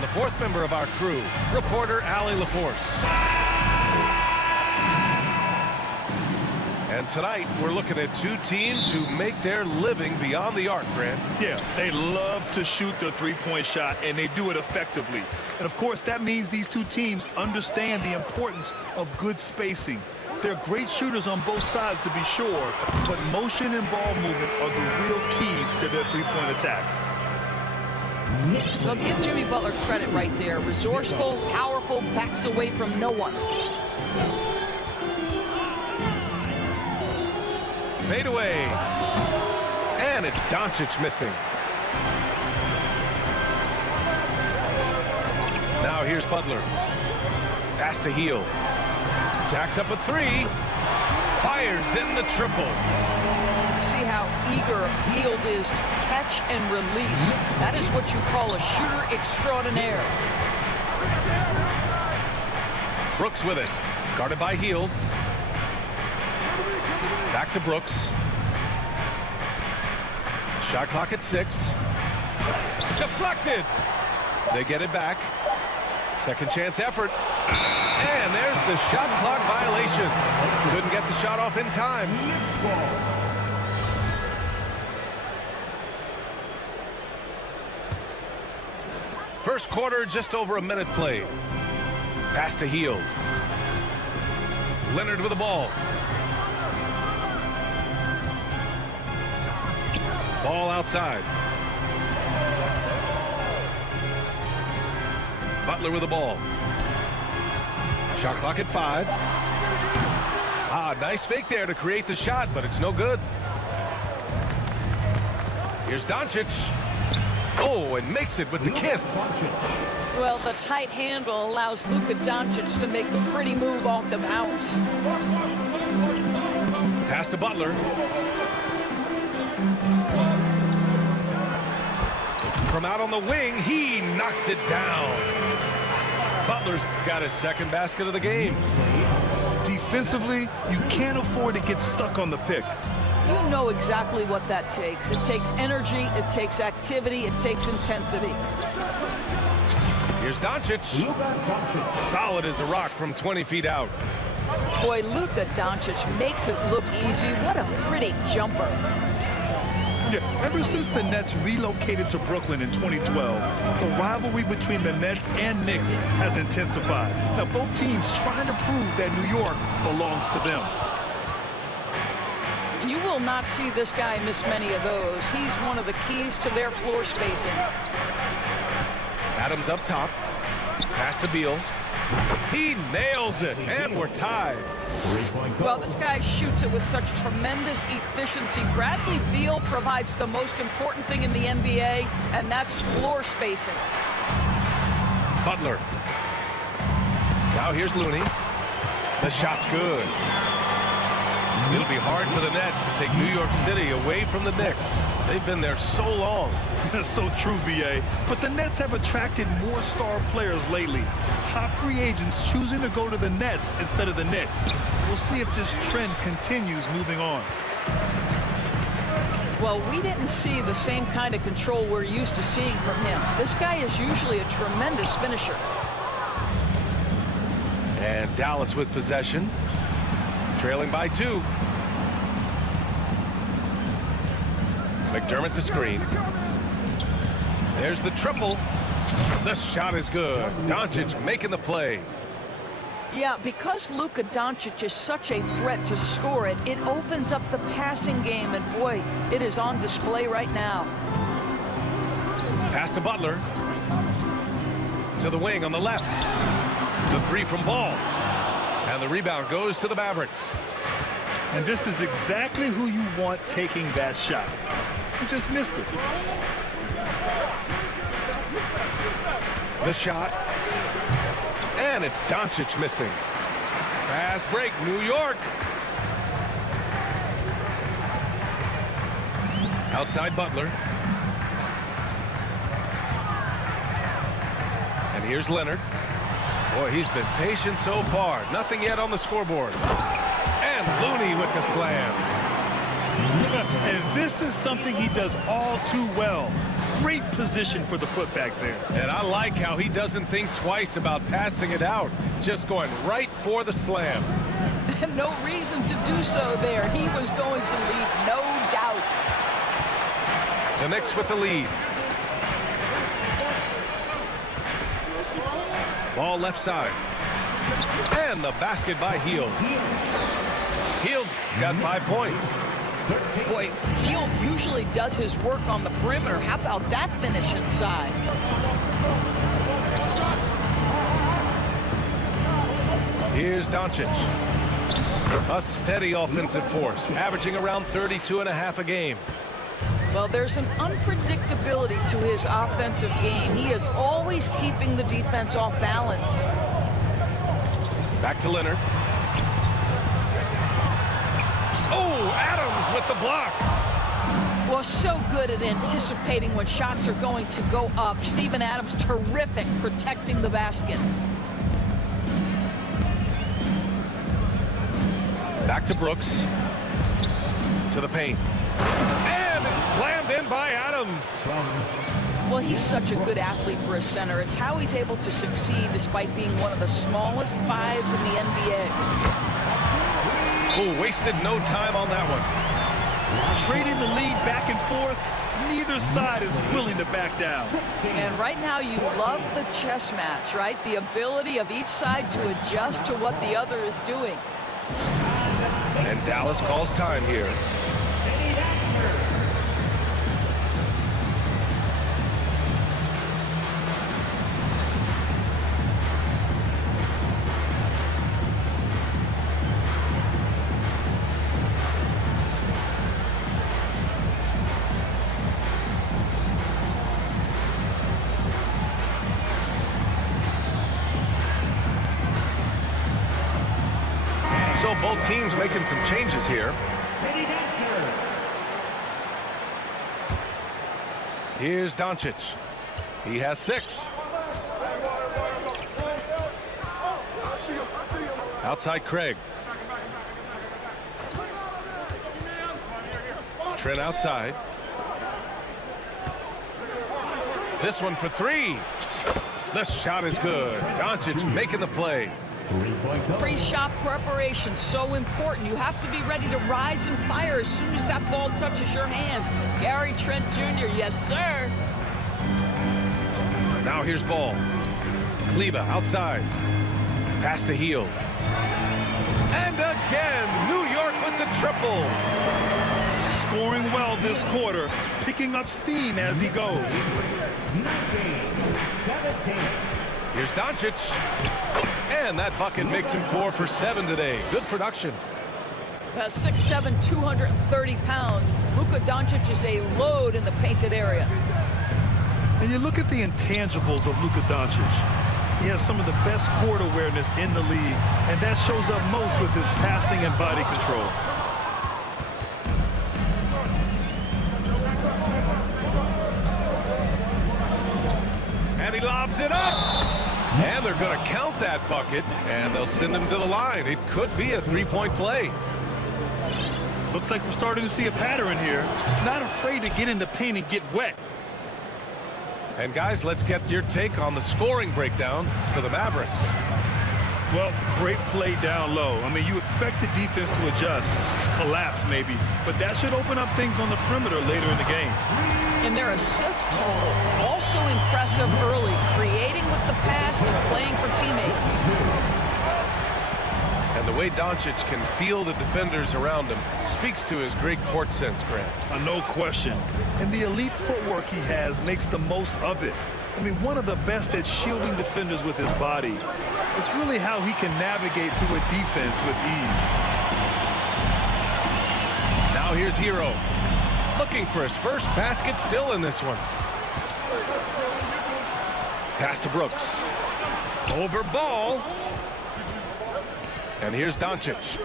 And the fourth member of our crew, reporter Allie LaForce. And tonight, we're looking at two teams who make their living beyond the arc, Grant. Yeah, they love to shoot the three-point shot, and they do it effectively. And, of course, that means these two teams understand the importance of good spacing. They're great shooters on both sides, to be sure, but motion and ball movement are the real keys to their three-point attacks. Well, give Jimmy Butler credit right there. Resourceful, powerful, backs away from no one. Fade away. And it's Doncic missing. Now here's Butler. Pass to Hield. Jacks up a three. Fires in the triple. See how eager Hield is to catch and release. That is what you call a shooter extraordinaire. Brooks with it. Guarded by Hield. Back to Brooks. Shot clock at 6. Deflected. They get it back. Second chance effort. And there's the shot clock violation. Couldn't get the shot off in time. First quarter, just over a minute played. Pass to Hield. Leonard with the ball. Ball outside. Butler with the ball. Shot clock at 5. Nice fake there to create the shot, but it's no good. Here's Doncic. Oh, and makes it with the kiss. Well, the tight handle allows Luka Doncic to make the pretty move off the bounce. Pass to Butler. From out on the wing, he knocks it down. Butler's got his second basket of the game. Defensively, you can't afford to get stuck on the pick. You know exactly what that takes. It takes energy, it takes activity, it takes intensity. Here's Doncic. Solid as a rock from 20 feet out. Boy, Luka Doncic makes it look easy. What a pretty jumper. Yeah, ever since the Nets relocated to Brooklyn in 2012, the rivalry between the Nets and Knicks has intensified. Now, both teams trying to prove that New York belongs to them. And you will not see this guy miss many of those. He's one of the keys to their floor spacing. Adams up top. Pass to Beal. He nails it, and we're tied. Well, this guy shoots it with such tremendous efficiency. Bradley Beal provides the most important thing in the NBA, and that's floor spacing. Butler. Now here's Looney. The shot's good. It'll be hard for the Nets to take New York City away from the Knicks. They've been there so long. That's so true, B.A. But the Nets have attracted more star players lately. Top free agents choosing to go to the Nets instead of the Knicks. We'll see if this trend continues moving on. Well, we didn't see the same kind of control we're used to seeing from him. This guy is usually a tremendous finisher. And Dallas with possession. Trailing by 2. McDermott the screen. There's the triple. The shot is good. Doncic making the play. Yeah, because Luka Doncic is such a threat to score it, it opens up the passing game, and boy, it is on display right now. Pass to Butler. To the wing on the left. The 3 from Ball. And the rebound goes to the Mavericks. And this is exactly who you want taking that shot. You just missed it. The shot. And it's Doncic missing. Fast break, New York. Outside Butler. And here's Leonard. Boy, he's been patient so far. Nothing yet on the scoreboard. And Looney with the slam. And this is something he does all too well. Great position for the putback there. And I like how he doesn't think twice about passing it out, just going right for the slam. And no reason to do so there. He was going to lead, no doubt. The Knicks with the lead. Ball left side. And the basket by Hield. Hield's got 5 points. Boy, Hield usually does his work on the perimeter. How about that finish inside? Here's Doncic. A steady offensive force, averaging around 32.5 a game. Well, there's an unpredictability to his offensive game. He is always keeping the defense off balance. Back to Leonard. Oh, Adams with the block. Well, so good at anticipating when shots are going to go up. Steven Adams, terrific protecting the basket. Back to Brooks. To the paint. And it's slammed in by Adams. Well, he's such a good athlete for a center. It's how he's able to succeed despite being one of the smallest fives in the NBA. Oh, wasted no time on that one. Trading the lead back and forth. Neither side is willing to back down. And right now you love the chess match, right? The ability of each side to adjust to what the other is doing. And Dallas calls time here. So both teams making some changes here. Here's Doncic. He has 6. Outside Craig. Trent outside. This one for 3. The shot is good. Doncic making the play. Pre-shot preparation, so important. You have to be ready to rise and fire as soon as that ball touches your hands. Gary Trent Jr., yes, sir. Now here's Ball. Kleba outside. Pass to Hield. And again, New York with the triple. Scoring well this quarter, picking up steam as he goes. 19-17. Here's Doncic. And that bucket makes him 4 for 7 today. Good production. 6'7", 230 pounds. Luka Doncic is a load in the painted area. And you look at the intangibles of Luka Doncic. He has some of the best court awareness in the league, and that shows up most with his passing and body control. And he lobs it up. And they're going to count that bucket, and they'll send him to the line. It could be a 3-point play. Looks like we're starting to see a pattern here. Not afraid to get in the paint and get wet. And guys, let's get your take on the scoring breakdown for the Mavericks. Well, great play down low. I mean, you expect the defense to adjust, collapse maybe, but that should open up things on the perimeter later in the game. And their assist total, also impressive early, creating with the pass and playing for teammates. And the way Doncic can feel the defenders around him speaks to his great court sense, Grant. No question. And the elite footwork he has makes the most of it. I mean, one of the best at shielding defenders with his body. It's really how he can navigate through a defense with ease. Now here's Hero. Looking for his first basket still in this one. Pass to Brooks. Over Ball. And here's Doncic.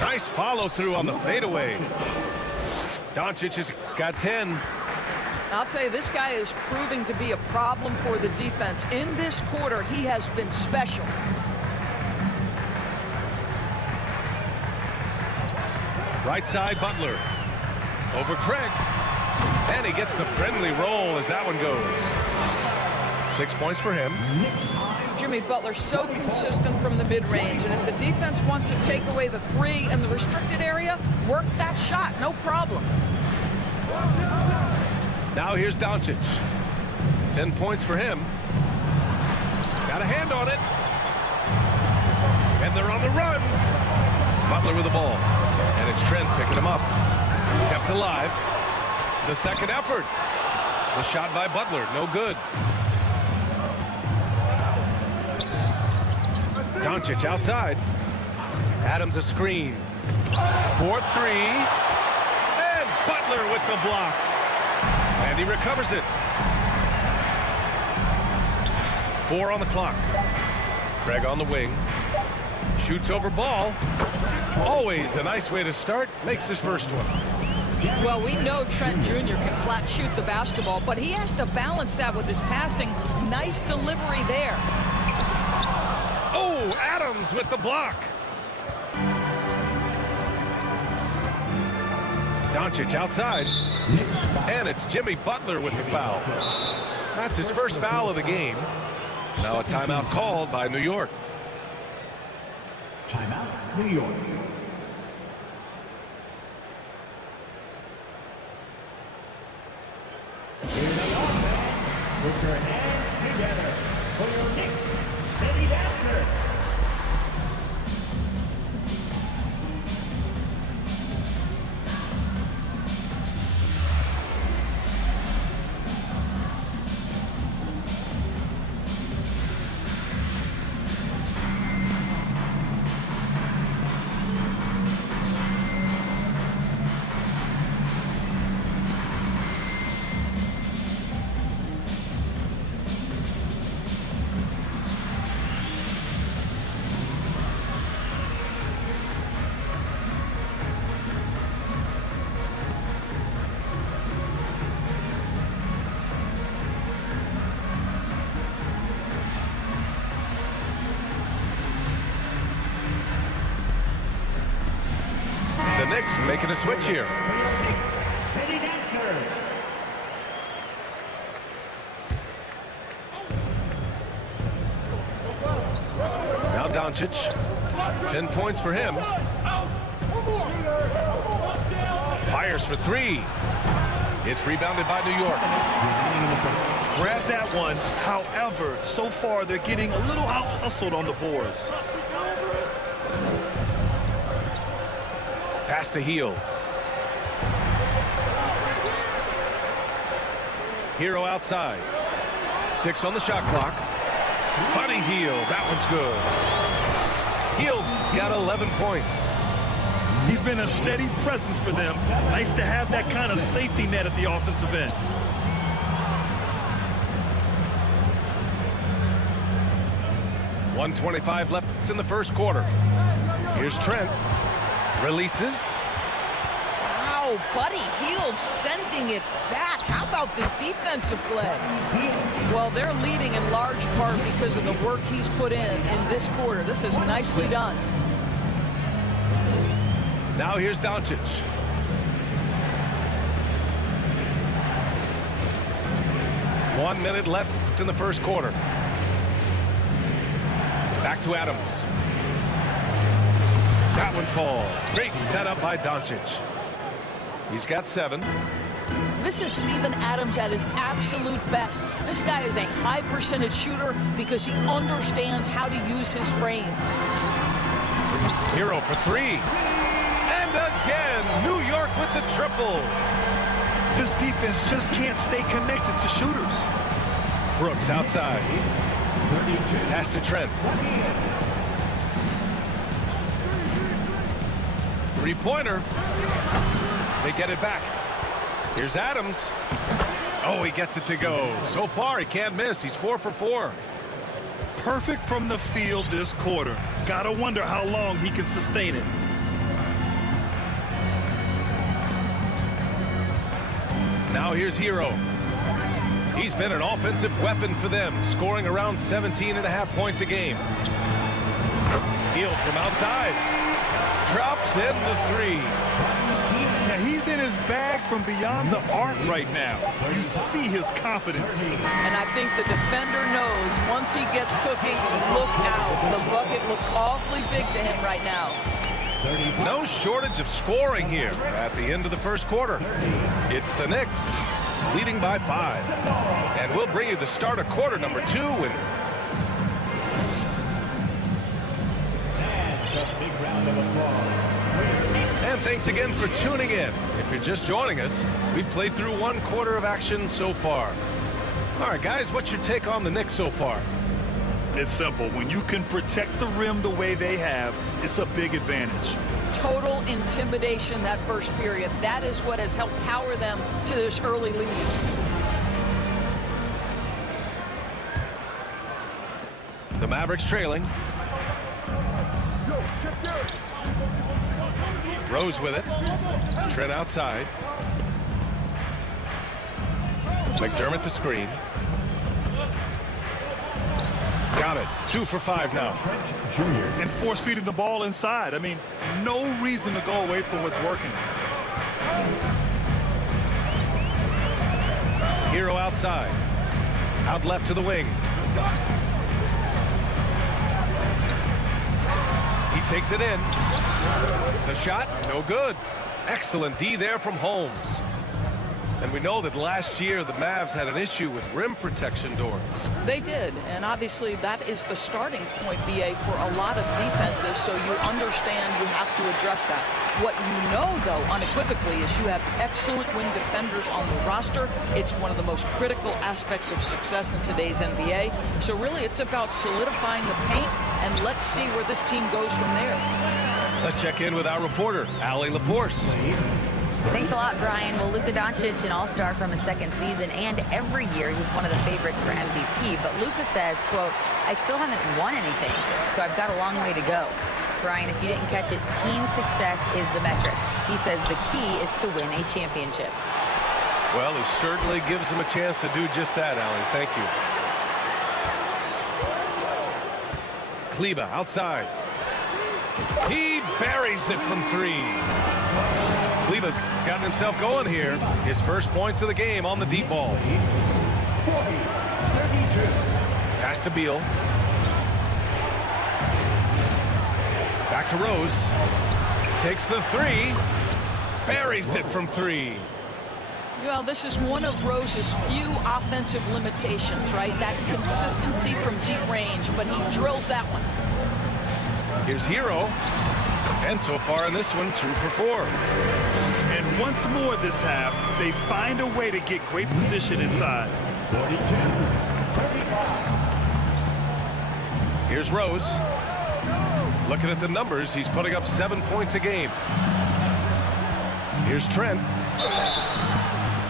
Nice follow through on the fadeaway. Doncic has got 10. I'll tell you, this guy is proving to be a problem for the defense. In this quarter, he has been special. Right side, Butler. Over Craig. And he gets the friendly roll as that one goes. 6 points for him. Jimmy Butler so consistent from the mid-range, and if the defense wants to take away the three in the restricted area, work that shot, no problem. Now here's Doncic. 10 points for him. Got a hand on it. And they're on the run. Butler with the ball. And it's Trent picking him up. Kept alive. The second effort. The shot by Butler, no good. Doncic outside. Adams a screen. 4-3. And Butler with the block. And he recovers it. 4 on the clock. Craig on the wing. Shoots over ball. Always a nice way to start. Makes his first one. Well, we know Trent Jr. can flat shoot the basketball, but he has to balance that with his passing. Nice delivery there. Oh, Adams with the block. Doncic outside. And it's Jimmy Butler with the foul. That's his first foul of the game. Now a timeout called by New York. Timeout, New York. Here they are, man. Put your hands together for your Knicks City Dancer. The Knicks making a switch here. City Dancer. Now Doncic. 10 points for him. Fires for 3. It's rebounded by New York. Grab that one. However, so far they're getting a little out-hustled on the boards. Pass to Heel. Hero outside. 6 on the shot clock. Buddy Hield. That one's good. Hield's got 11 points. He's been a steady presence for them. Nice to have that kind of safety net at the offensive end. .125 left in the first quarter. Here's Trent. Releases. Wow, Buddy Hield sending it back. How about the defensive play? Well, they're leading in large part because of the work he's put in this quarter. This is nicely done. Now here's Doncic. One minute left in the first quarter. Back to Adams. That one falls. Great setup by Doncic. He's got 7. This is Steven Adams at his absolute best. This guy is a high percentage shooter because he understands how to use his frame. Hero for 3. And again, New York with the triple. This defense just can't stay connected to shooters. Brooks outside. Pass to Trent. 3-pointer. They get it back. Here's Adams. Oh, he gets it to go. So far, he can't miss. He's 4 for 4. Perfect from the field this quarter. Gotta wonder how long he can sustain it. Now here's Hero. He's been an offensive weapon for them, scoring around 17.5 points a game. Hield from outside. Drops in the 3. bag from beyond the arc right now. You see his confidence. And I think the defender knows once he gets cooking, look out. The bucket looks awfully big to him right now. No shortage of scoring here at the end of the first quarter. It's the Knicks leading by 5. And we'll bring you the start of quarter number 2. And a big round of applause. And thanks again for tuning in. If you're just joining us, we've played through 1 quarter of action so far. All right, guys, what's your take on the Knicks so far? It's simple. When you can protect the rim the way they have, it's a big advantage. Total intimidation that first period. That is what has helped power them to this early lead. The Mavericks trailing. Rose with it. Trent outside. McDermott the screen. Got it. 2 for 5 now. And force feeding the ball inside. I mean, no reason to go away from what's working. Hero outside. Out left to the wing. He takes it in. The shot, no good. Excellent D there from Holmes. And we know that last year the Mavs had an issue with rim protection doors. They did, and obviously that is the starting point, BA, for a lot of defenses, so you understand you have to address that. What you know, though, unequivocally, is you have excellent wing defenders on the roster. It's one of the most critical aspects of success in today's NBA. So really, it's about solidifying the paint, and let's see where this team goes from there. Let's check in with our reporter, Allie LaForce. Thanks a lot, Brian. Well, Luka Doncic, an all-star from his second season, and every year he's one of the favorites for MVP. But Luka says, quote, I still haven't won anything, so I've got a long way to go. Brian, if you didn't catch it, team success is the metric. He says the key is to win a championship. Well, it certainly gives him a chance to do just that, Allie. Thank you. Kleba outside. He buries it from 3. Kleba's gotten himself going here. His first points of the game on the deep ball. 40-32. Pass to Beal. Back to Rose. Takes the 3. Buries it from 3. Well, this is one of Rose's few offensive limitations, right? That consistency from deep range, but he drills that one. Here's Hero. And so far in this one, 2 for 4. And once more this half, they find a way to get great position inside. 42-35. Here's Rose. Looking at the numbers, he's putting up 7 points a game. Here's Trent.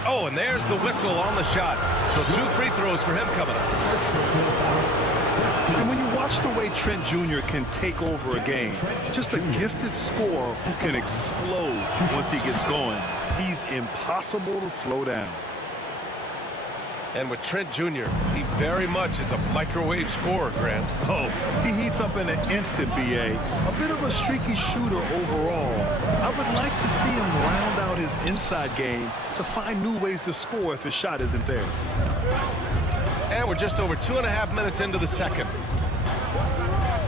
Oh, and there's the whistle on the shot. So 2 free throws for him coming up. And when you watch the way Trent Jr. can take over a game, just a gifted scorer who can explode once he gets going. He's impossible to slow down. And with Trent Jr., he very much is a microwave scorer, Grant. Oh, he heats up in an instant, BA. A bit of a streaky shooter overall. I would like to see him round out his inside game to find new ways to score if his shot isn't there. And we're just over 2.5 minutes into the second.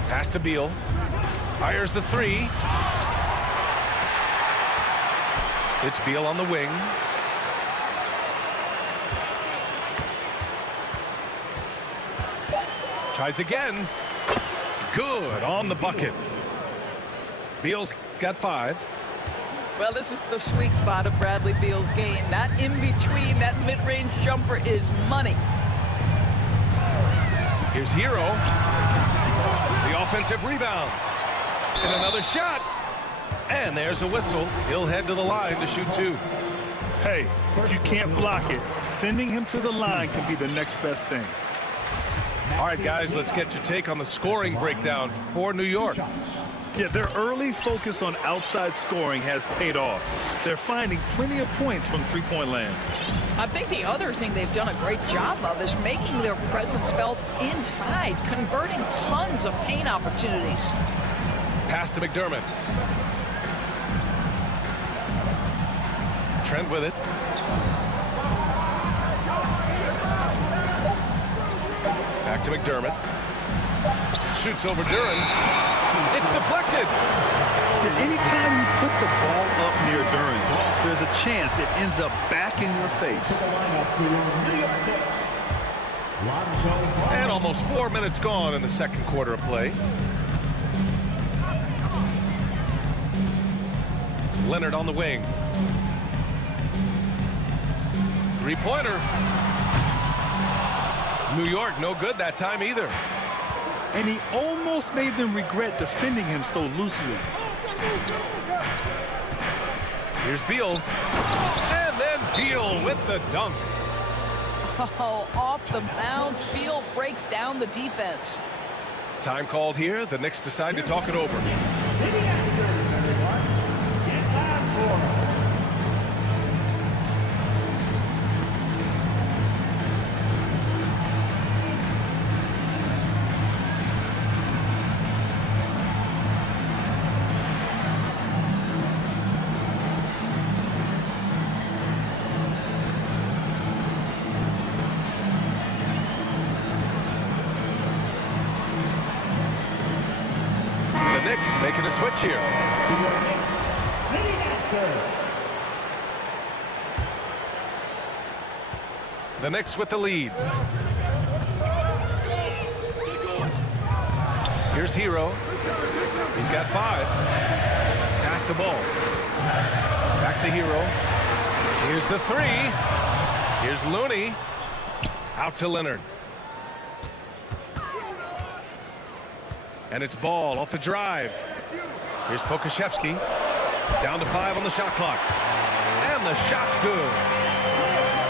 Pass to Beal. Fires the 3. It's Beal on the wing. Tries again. Good on the bucket. Beal's got 5. Well, this is the sweet spot of Bradley Beal's game. That in-between, that mid-range jumper is money. Here's Hero. The offensive rebound. And another shot. And there's a whistle. He'll head to the line to shoot 2. Hey, if you can't block it, sending him to the line can be the next best thing. All right, guys, let's get your take on the scoring breakdown for New York. Yeah, their early focus on outside scoring has paid off. They're finding plenty of points from three-point land. I think the other thing they've done a great job of is making their presence felt inside, converting tons of paint opportunities. Pass to McDermott. Trent with it. Back to McDermott. Shoots over Duran. It's deflected. Anytime you put the ball up near Duran, there's a chance it ends up back in your face. And almost 4 minutes gone in the second quarter of play. Leonard on the wing. Three-pointer. New York, no good that time either. And he almost made them regret defending him so loosely. Here's Beal. And then Beal with the dunk. Oh, off the bounce. Beal breaks down the defense. Time called here. The Knicks decide to talk it over. Knicks making a switch here. The Knicks with the lead. Here's Hero. He's got 5. Pass the ball. Back to Hero. Here's the 3. Here's Looney. Out to Leonard. And it's Ball off the drive. Here's Pokashevsky. Down to 5 on the shot clock. And the shot's good.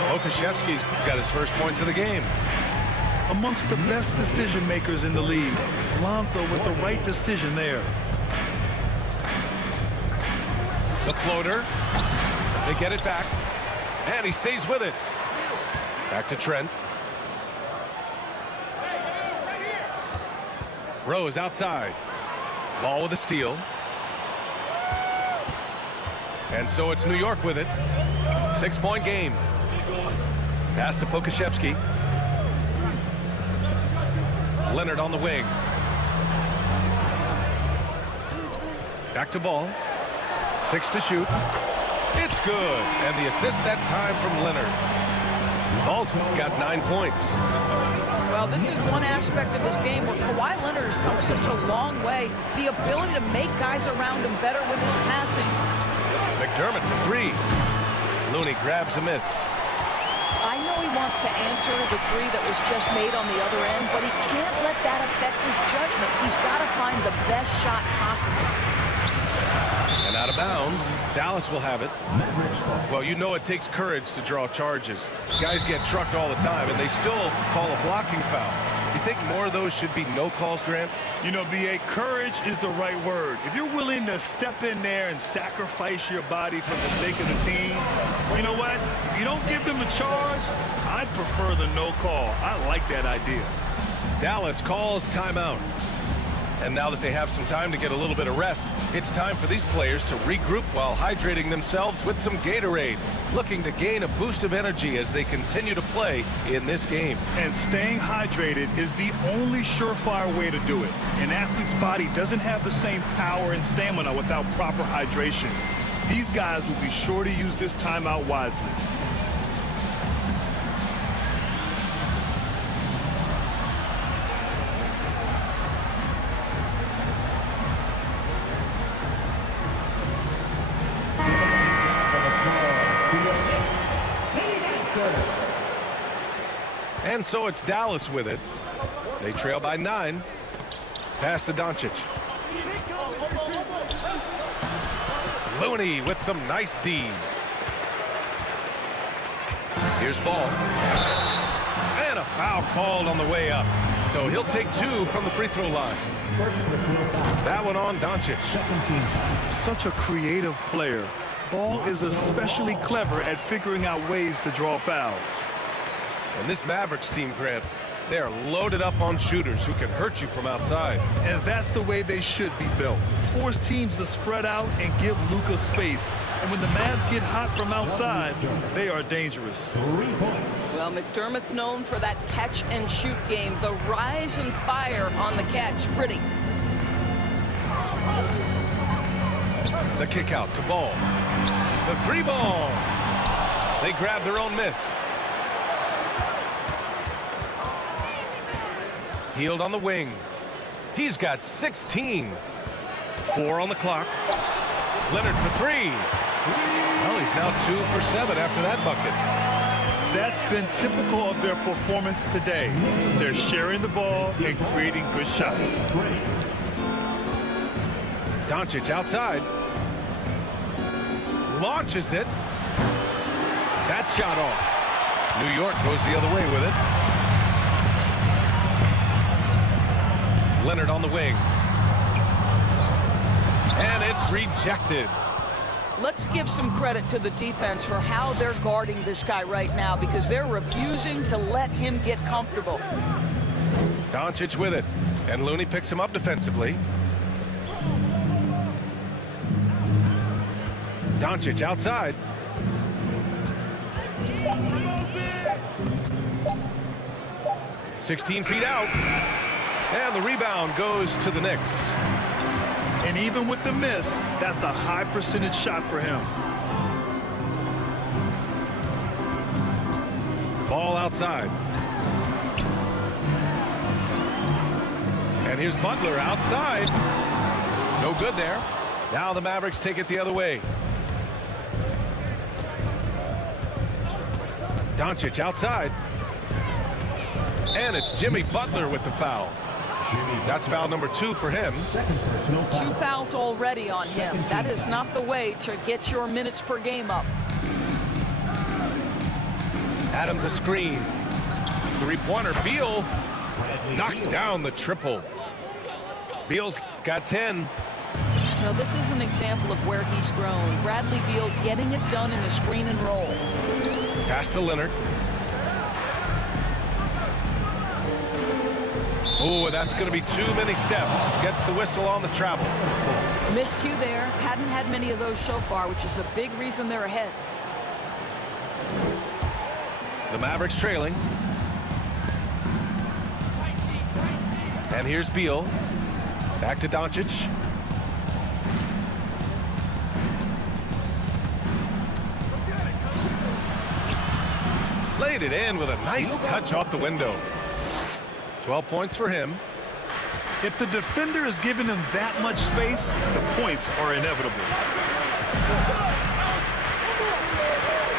Pokashevsky's got his first points of the game. Amongst the best decision makers in the league. Lonzo with the right decision there. The floater. They get it back. And he stays with it. Back to Trent. Rose outside. Ball with a steal. And so it's New York with it. 6-point game. Pass to Pokashevsky. Leonard on the wing. Back to Ball. 6 to shoot. It's good. And the assist that time from Leonard. Ball's got 9 points. Well, this is one aspect of his game where Kawhi Leonard has come such a long way. The ability to make guys around him better with his passing. McDermott for 3. Looney grabs a miss. I know he wants to answer the 3 that was just made on the other end, but he can't let that affect his judgment. He's got to find the best shot possible. And out of bounds. Dallas will have it. Well, you know it takes courage to draw charges. Guys get trucked all the time, and they still call a blocking foul. You think more of those should be no calls, Grant? You know, B.A., courage is the right word. If you're willing to step in there and sacrifice your body for the sake of the team, you know what? If you don't give them a charge, I'd prefer the no call. I like that idea. Dallas calls timeout. And now that they have some time to get a little bit of rest, it's time for these players to regroup while hydrating themselves with some Gatorade, looking to gain a boost of energy as they continue to play in this game. And staying hydrated is the only surefire way to do it. An athlete's body doesn't have the same power and stamina without proper hydration. These guys will be sure to use this timeout wisely. And so it's Dallas with it. They trail by 9. Pass to Doncic. Looney with some nice D. Here's Ball. And a foul called on the way up. So he'll take 2 from the free throw line. That one on Doncic. Such a creative player. Ball is especially clever at figuring out ways to draw fouls. And this Mavericks team, Grant, They're loaded up on shooters who can hurt you from outside. And that's the way they should be built. Force teams to spread out and give Luka space. And when the Mavs get hot from outside, they are dangerous. 3 points. Well, McDermott's known for that catch-and-shoot game. The rise and fire on the catch. Pretty. The kick out to Ball. The 3 ball. They grab their own miss. Healed on the wing. He's got 16. 4 on the clock. Leonard for 3. Well, he's now 2 for 7 after that bucket. That's been typical of their performance today. They're sharing the ball and creating good shots. Doncic outside. Launches it. That shot off. New York goes the other way with it. Leonard on the wing. And it's rejected. Let's give some credit to the defense for how they're guarding this guy right now, because they're refusing to let him get comfortable. Doncic with it. And Looney picks him up defensively. Doncic outside. "16 feet out." And the rebound goes to the Knicks. And even with the miss, that's a high percentage shot for him. Ball outside. And here's Butler outside. No good there. Now the Mavericks take it the other way. Doncic outside. And it's Jimmy Butler with the foul. That's foul number 2 for him. 2 fouls already on him. That is not the way to get your minutes per game up. Adams a screen. 3-pointer. Beal knocks down the triple. Beal's got 10. Now, this is an example of where he's grown. Bradley Beal getting it done in the screen and roll. Pass to Leonard. Oh, that's going to be too many steps. Gets the whistle on the travel. Miscue there. Hadn't had many of those so far, which is a big reason they're ahead. The Mavericks trailing. And here's Beal. Back to Doncic. Laid it in with a nice touch off the window. 12 points for him. If the defender is giving him that much space, the points are inevitable.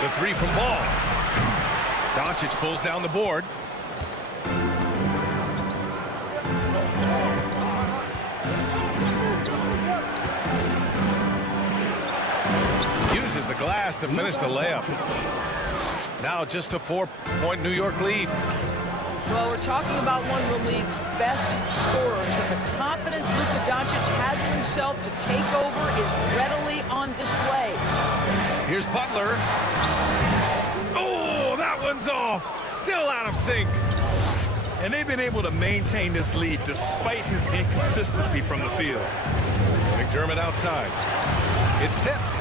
The 3 from Ball. Doncic pulls down the board. Uses the glass to finish the layup. Now just a 4-point New York lead. Well, we're talking about one of the league's best scorers, and the confidence Luka Doncic has in himself to take over is readily on display. Here's Butler. Oh, that one's off. Still out of sync. And they've been able to maintain this lead despite his inconsistency from the field. McDermott outside. It's tipped.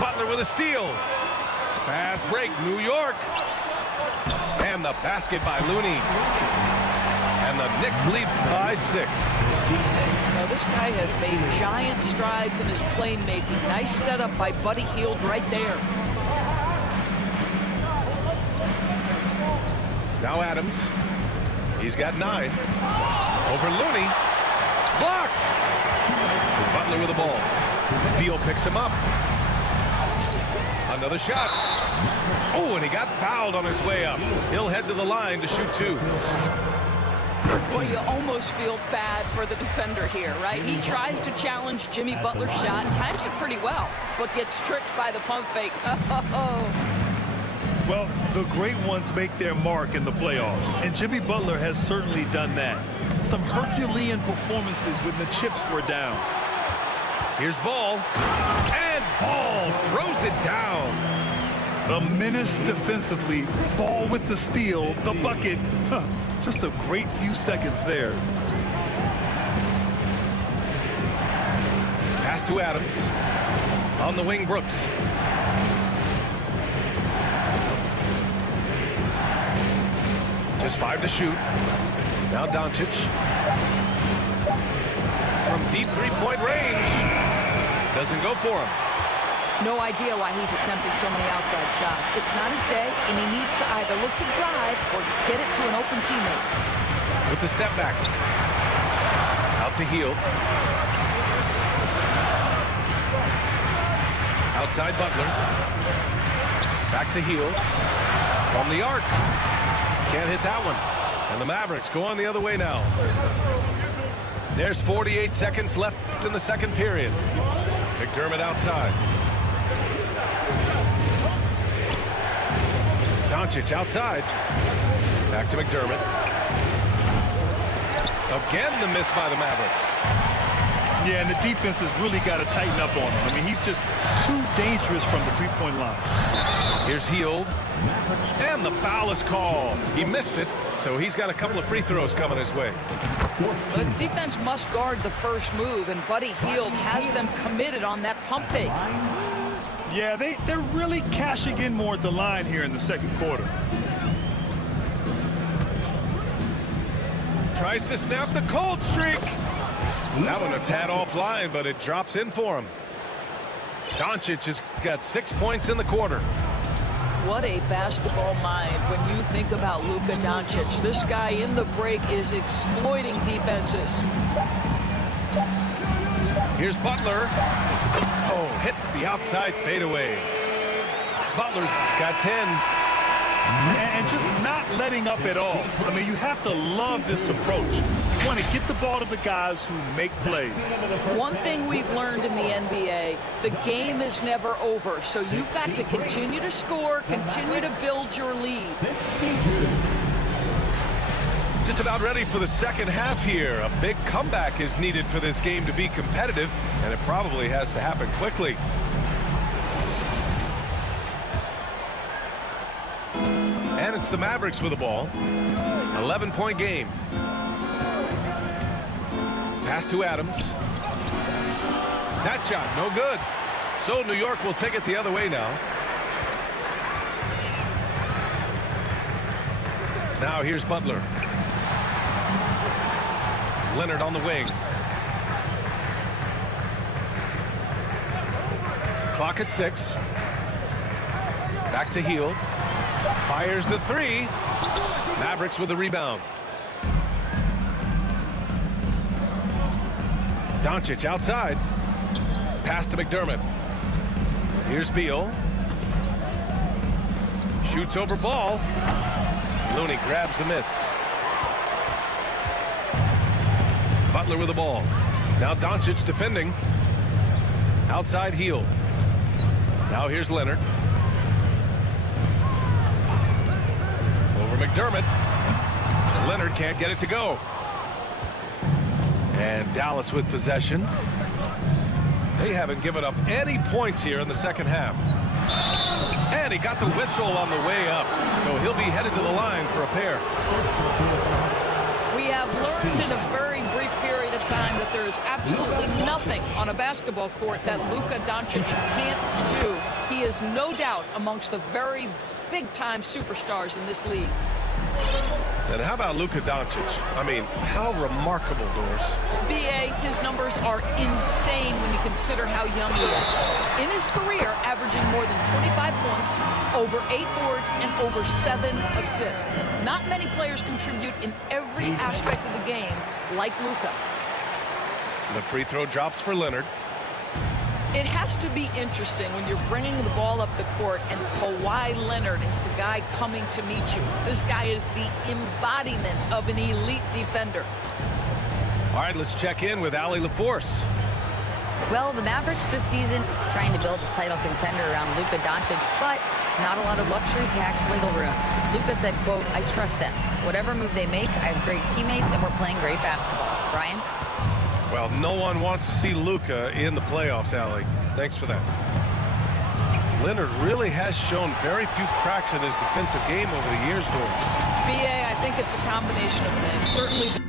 Butler with a steal. Fast break, New York. And the basket by Looney. And the Knicks lead by 6. Now, this guy has made giant strides in his playmaking. Nice setup by Buddy Hield right there. Now Adams. He's got 9. Over Looney. Blocked. Butler with the ball. Beal picks him up. Another shot. Oh, and he got fouled on his way up. He'll head to the line to shoot 2. Well, you almost feel bad for the defender here, right? He tries to challenge Jimmy Butler's shot, times it pretty well, but gets tricked by the pump fake. Well, the great ones make their mark in the playoffs, and Jimmy Butler has certainly done that. Some Herculean performances when the chips were down. Here's Ball. And Ball throws it down. A menace defensively. Ball with the steal. The bucket. Just a great few seconds there. Pass to Adams. On the wing, Brooks. Just 5 to shoot. Now Doncic. From deep three-point range. Doesn't go for him. No idea why he's attempting so many outside shots. It's not his day, and he needs to either look to drive or get it to an open teammate. With the step back. Out to Hield. Outside Butler. Back to Hield. From the arc. Can't hit that one. And the Mavericks go on the other way now. There's 48 seconds left in the second period. McDermott outside. Doncic outside. Back to McDermott. Again, the miss by the Mavericks. Yeah, and the defense has really got to tighten up on him. I mean, he's just too dangerous from the three-point line. Here's Hield. And the foul is called. He missed it, so he's got a couple of free throws coming his way. The defense must guard the first move, and Buddy Hield has them committed on that pump fake. Yeah, they're really cashing in more at the line here in the second quarter. Tries to snap the cold streak. That one a tad offline, but it drops in for him. Doncic has got 6 points in the quarter. What a basketball mind when you think about Luka Doncic. This guy in the break is exploiting defenses. Here's Butler. Oh, hits the outside fadeaway. Butler's got 10. And just not letting up at all. I mean, you have to love this approach. You want to get the ball to the guys who make plays. One thing we've learned in the NBA, the game is never over. So you've got to continue to score, continue to build your lead. Just about ready for the second half here. A big comeback is needed for this game to be competitive, and it probably has to happen quickly. And it's the Mavericks with the ball. 11-point game. Pass to Adams. That shot, no good. So New York will take it the other way now. Now here's Butler. Leonard on the wing. Clock at 6. Back to Hield. Fires the three. Mavericks with the rebound. Doncic outside. Pass to McDermott. Here's Beal. Shoots over ball. Looney grabs the miss. Butler with the ball. Now Doncic defending. Outside Hield. Now here's Leonard. Over McDermott. Leonard can't get it to go. And Dallas with possession. They haven't given up any points here in the second half. And he got the whistle on the way up. So he'll be headed to the line for a pair. We have learned in a very brief period of time that there is absolutely nothing on a basketball court that Luka Doncic can't do. He is no doubt amongst the very big-time superstars in this league. And how about Luka Doncic? I mean, how remarkable, Doris. B.A., his numbers are insane when you consider how young he is. In his career, averaging more than 25 points, over 8 boards, and over 7 assists. Not many players contribute in every aspect of the game like Luka. The free throw drops for Leonard. It has to be interesting when you're bringing the ball up the court and Kawhi Leonard is the guy coming to meet you. This guy is the embodiment of an elite defender. All right, let's check in with Allie LaForce. Well, the Mavericks this season trying to build a title contender around Luka Doncic, but not a lot of luxury tax wiggle room. Luka said, quote, "I trust them. Whatever move they make, I have great teammates and we're playing great basketball." Brian? Well, no one wants to see Luka in the playoffs, Allie. Thanks for that. Leonard really has shown very few cracks in his defensive game over the years, Doris. BA, I think it's a combination of things. Certainly.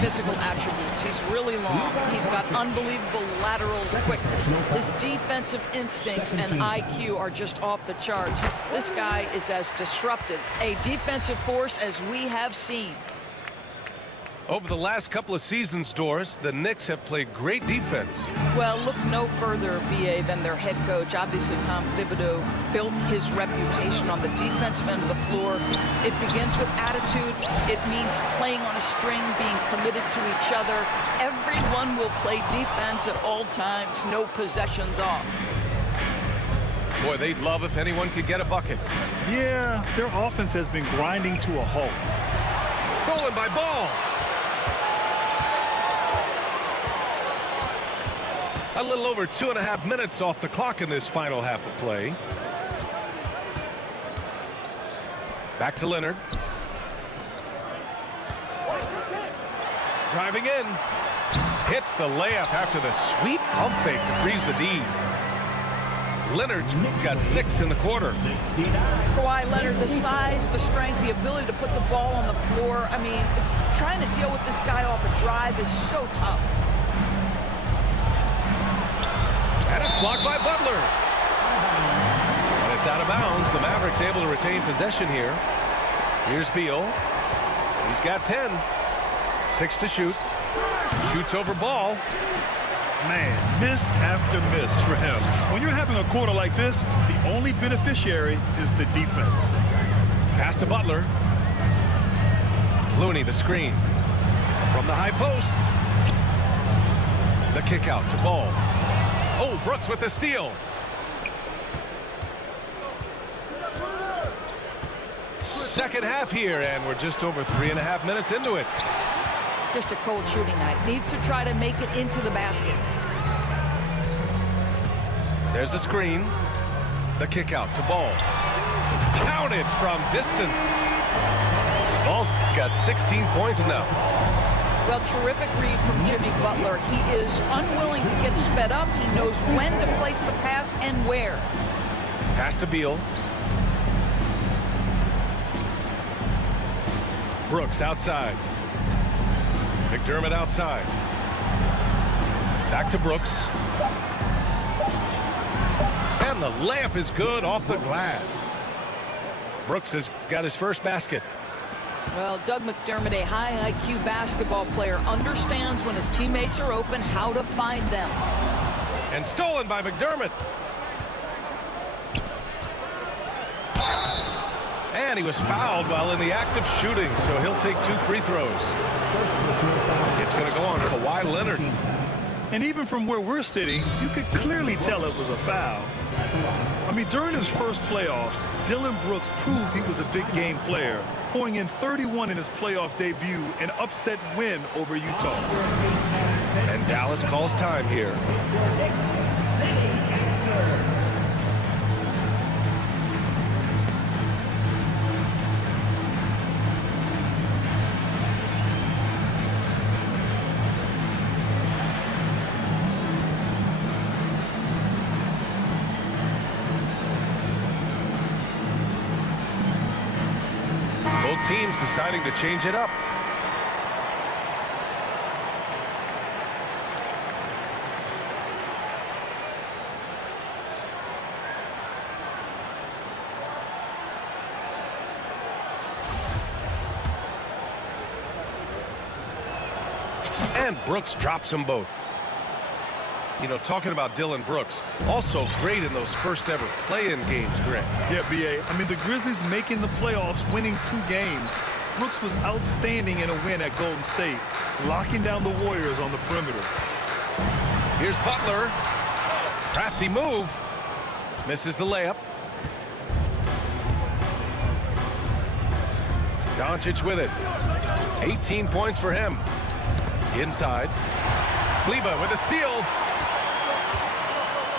Physical attributes. He's really long. He's got unbelievable lateral quickness. His defensive instincts and IQ are just off the charts. This guy is as disruptive a defensive force as we have seen. Over the last couple of seasons, Doris, the Knicks have played great defense. Well, look no further, BA, than their head coach. Obviously, Tom Thibodeau built his reputation on the defensive end of the floor. It begins with attitude. It means playing on a string, being committed to each other. Everyone will play defense at all times, no possessions off. Boy, they'd love if anyone could get a bucket. Yeah, their offense has been grinding to a halt. Stolen by Ball. A little over 2.5 minutes off the clock in this final half of play. Back to Leonard. Driving in. Hits the layup after the sweet pump fake to freeze the D. Leonard's got 6 in the quarter. Kawhi Leonard, the size, the strength, the ability to put the ball on the floor. I mean, trying to deal with this guy off a drive is so tough. And it's blocked by Butler. And it's out of bounds. The Mavericks able to retain possession here. Here's Beal. He's got 10. 6 to shoot. Shoots over Ball. Man, miss after miss for him. When you're having a quarter like this, the only beneficiary is the defense. Pass to Butler. Looney, the screen. From the high post. The kick out to Ball. Oh, Brooks with the steal. Second half here, and we're just over 3.5 minutes into it. Just a cold shooting night. Needs to try to make it into the basket. There's the screen. The kick out to Ball. Counted from distance. Ball's got 16 points now. Well, terrific read from Jimmy Butler. He is unwilling to get sped up. He knows when to place the pass and where. Pass to Beal. Brooks outside. McDermott outside. Back to Brooks. And the layup is good off the glass. Brooks has got his first basket. Well, Doug McDermott, a high IQ basketball player, understands when his teammates are open how to find them. And stolen by McDermott. And he was fouled while in the act of shooting, so he'll take 2 free throws. It's going to go on Kawhi Leonard. And even from where we're sitting, you could clearly tell it was a foul. I mean, during his first playoffs, Dillon Brooks proved he was a big game player, pouring in 31 in his playoff debut, an upset win over Utah. And Dallas calls time here. Both teams deciding to change it up. And Brooks drops them both. You know, talking about Dillon Brooks, also great in those first ever play-in games, Greg. Yeah, B.A. I mean, the Grizzlies making the playoffs, winning 2 games. Brooks was outstanding in a win at Golden State, locking down the Warriors on the perimeter. Here's Butler. Crafty move. Misses the layup. Doncic with it. 18 points for him. Inside. Kleber with a steal.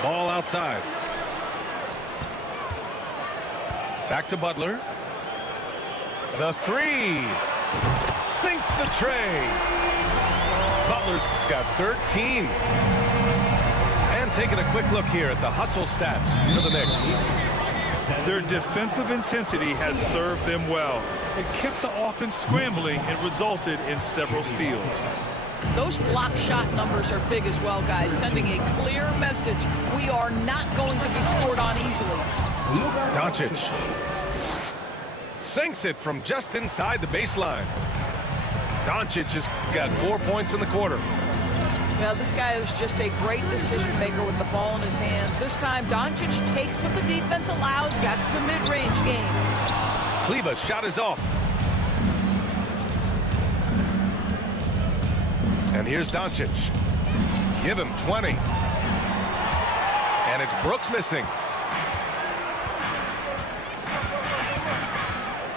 Ball outside. Back to Butler. The 3. Sinks the tray. Butler's got 13. And taking a quick look here at the hustle stats for the Knicks. Their defensive intensity has served them well. It kept the offense scrambling and resulted in several steals. Those block shot numbers are big as well, guys, sending a clear message. We are not going to be scored on easily. Doncic sinks it from just inside the baseline. Doncic has got 4 points in the quarter. Well, this guy is just a great decision maker with the ball in his hands. This time, Doncic takes what the defense allows. That's the mid-range game. Kleber's shot is off. And here's Doncic. Give him 20. And it's Brooks missing.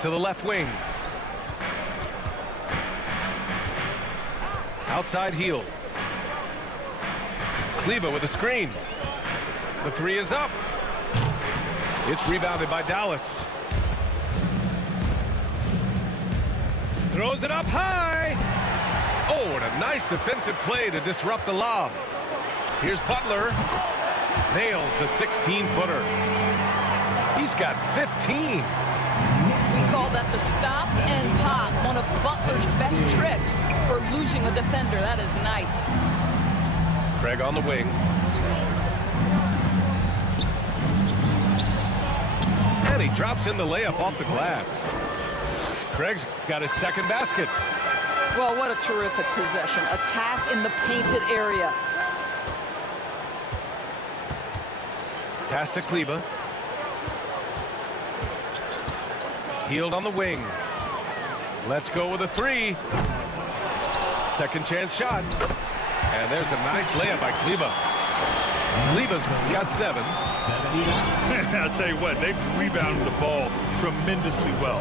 To the left wing. Outside heel. Kleber with a screen. The 3 is up. It's rebounded by Dallas. Throws it up high. Oh, and a nice defensive play to disrupt the lob. Here's Butler. Nails the 16-footer. He's got 15. We call that the stop and pop, one of Butler's best tricks for losing a defender. That is nice. Craig on the wing. And he drops in the layup off the glass. Craig's got his second basket. Well, what a terrific possession. Attack in the painted area. Pass to Kleber. Healed on the wing. Let's go with a three. Second chance shot. And there's a nice layup by Kleber. Kleber's got 7. I'll tell you what, they've rebounded the ball tremendously well.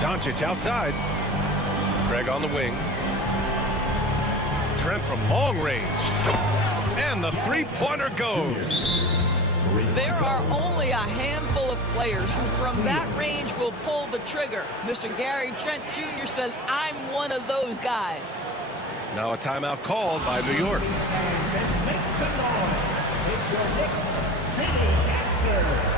Doncic outside. Craig on the wing. Trent from long range. And the three-pointer goes. There are only a handful of players who from that range will pull the trigger. Mr. Gary Trent Jr. says, I'm one of those guys. Now a timeout called by New York. Make some noise. It's your Knicks City Dancer.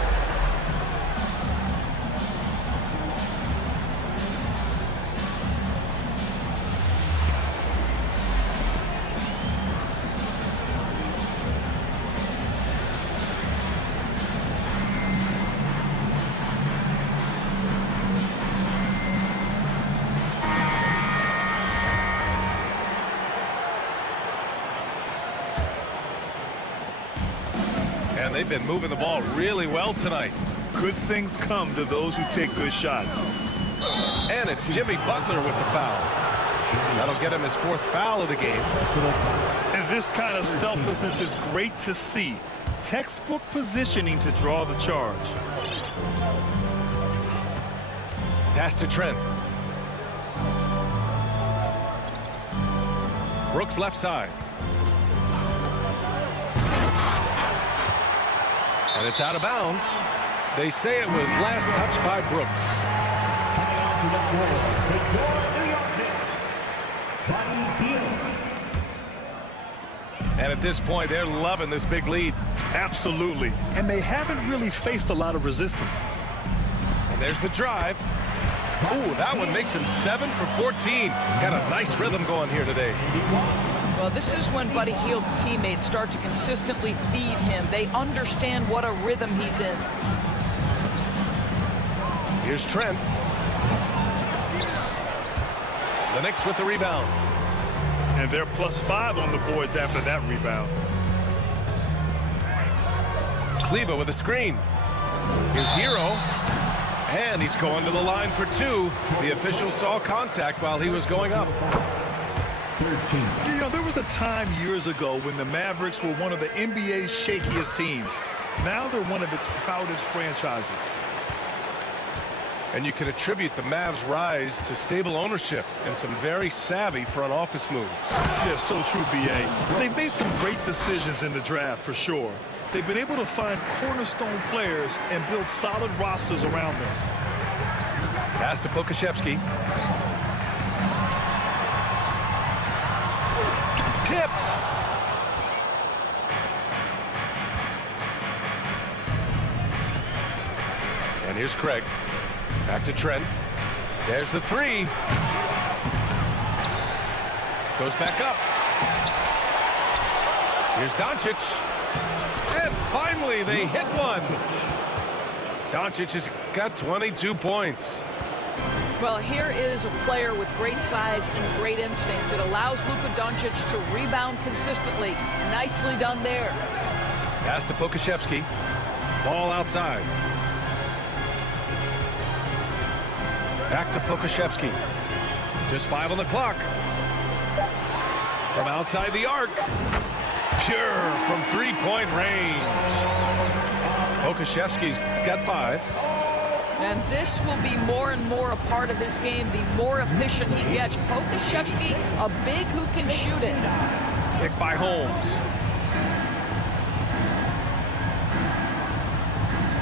And they've been moving the ball really well tonight. Good things come to those who take good shots. And it's Jimmy Butler with the foul. That'll get him his 4th foul of the game. And this kind of selflessness is great to see. Textbook positioning to draw the charge. Pass to Trent. Brooks left side. And it's out of bounds. They say it was last touched by Brooks. Coming on to the floor, the New York Knicks, Partido. And at this point, they're loving this big lead. Absolutely. And they haven't really faced a lot of resistance. And there's the drive. Ooh, that one makes him 7 for 14. Got a nice rhythm going here today. Well, this is when Buddy Hield's teammates start to consistently feed him. They understand what a rhythm he's in. Here's Trent. The Knicks with the rebound. And they're +5 on the boards after that rebound. Kleber with a screen. Here's Hero. And he's going to the line for 2. The official saw contact while he was going up. You know, there was a time years ago when the Mavericks were one of the NBA's shakiest teams. Now they're one of its proudest franchises. And you can attribute the Mavs' rise to stable ownership and some very savvy front office moves. Yeah, so true, B.A. They've made some great decisions in the draft, for sure. They've been able to find cornerstone players and build solid rosters around them. Pass to Pokashevsky. Tipped. And here's Craig. Back to Trent. There's the 3. Goes back up. Here's Doncic. And finally they hit one. Doncic has got 22 points. Well, here is a player with great size and great instincts. It allows Luka Doncic to rebound consistently. Nicely done there. Pass to Pokashevsky. Ball outside. Back to Pokashevsky. Just 5 on the clock. From outside the arc. Pure from 3-point range. Pokashevsky's got 5. And this will be more and more a part of his game, the more efficient he gets. Pokashevsky, a big who can shoot it. Picked by Holmes.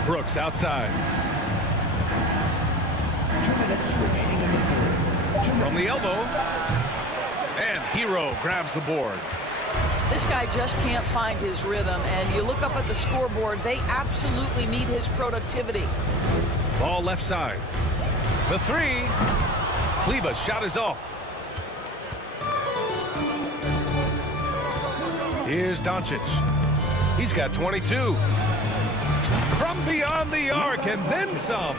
Brooks outside. 2 minutes remaining in the third. From the elbow. And Hero grabs the board. This guy just can't find his rhythm, and you look up at the scoreboard, they absolutely need his productivity. Ball left side. The 3. Kleber's shot is off. Here's Doncic. He's got 22. From beyond the arc and then some.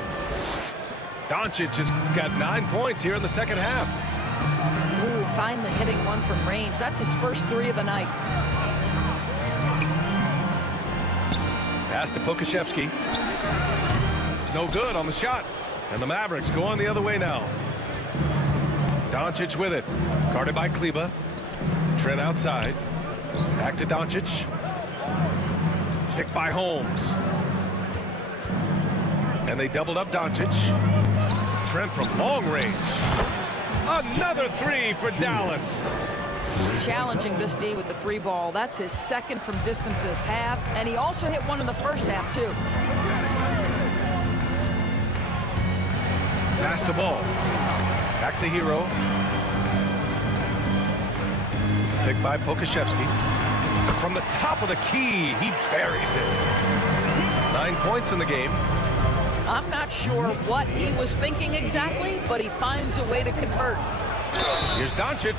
Doncic has got 9 points here in the second half. Ooh, finally hitting one from range. That's his first 3 of the night. Pass to Pokashevsky. no good on the shot. And the Mavericks going the other way now. Doncic with it. Guarded by Kleber. Trent outside. Back to Doncic. Picked by Holmes. And they doubled up Doncic. Trent from long range. Another three for Dallas. Challenging this D with the 3 ball. That's his second from distance this half. And he also hit one in the first half, too. Pass the ball. Back to Hero. Picked by Pokashevsky. From the top of the key, he buries it. 9 points in the game. I'm not sure what he was thinking exactly, but he finds a way to convert. Here's Doncic.